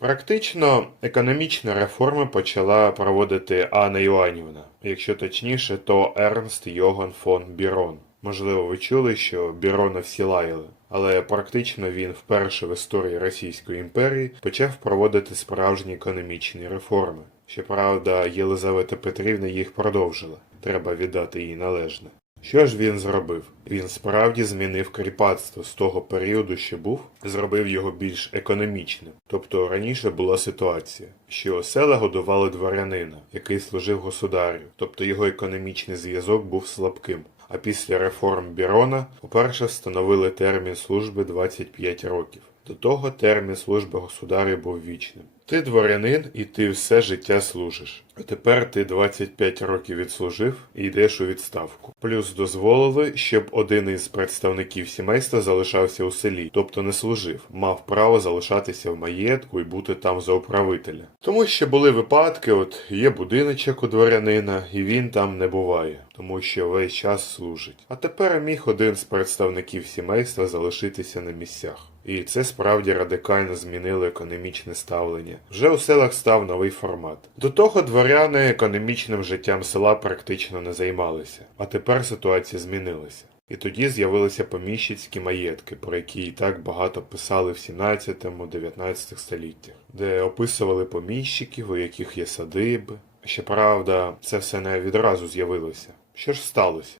Практично економічні реформи почала проводити Анна Іоанівна, якщо точніше, то Ернст Йоган фон Бірон. Можливо, ви чули, що Бірона всі лаяли, але практично він вперше в історії Російської імперії почав проводити справжні економічні реформи. Щоправда, Єлизавета Петрівна їх продовжила. Треба віддати їй належне. Що ж він зробив? Він справді змінив кріпацтво з того періоду, що був, зробив його більш економічним. Тобто раніше була ситуація, що села годували дворянина, який служив государю, тобто його економічний зв'язок був слабким. А після реформ Бірона уперше встановили термін служби 25 років. До того термін служби государю був вічним. Ти дворянин і ти все життя служиш. А тепер ти 25 років відслужив і йдеш у відставку. Плюс дозволили, щоб один із представників сімейства залишався у селі, тобто не служив, мав право залишатися в маєтку і бути там за управителя. Тому що були випадки, от є будиночок у дворянина, і він там не буває, тому що весь час служить. А тепер міг один з представників сімейства залишитися на місцях. І це справді радикально змінило економічне ставлення. Вже у селах став новий формат. До того дворяни економічним життям села практично не займалися, а тепер ситуація змінилася. І тоді з'явилися поміщицькі маєтки, про які і так багато писали в 17-19 століттях, де описували поміщиків, у яких є садиби. Щоправда, це все не відразу з'явилося. Що ж сталося?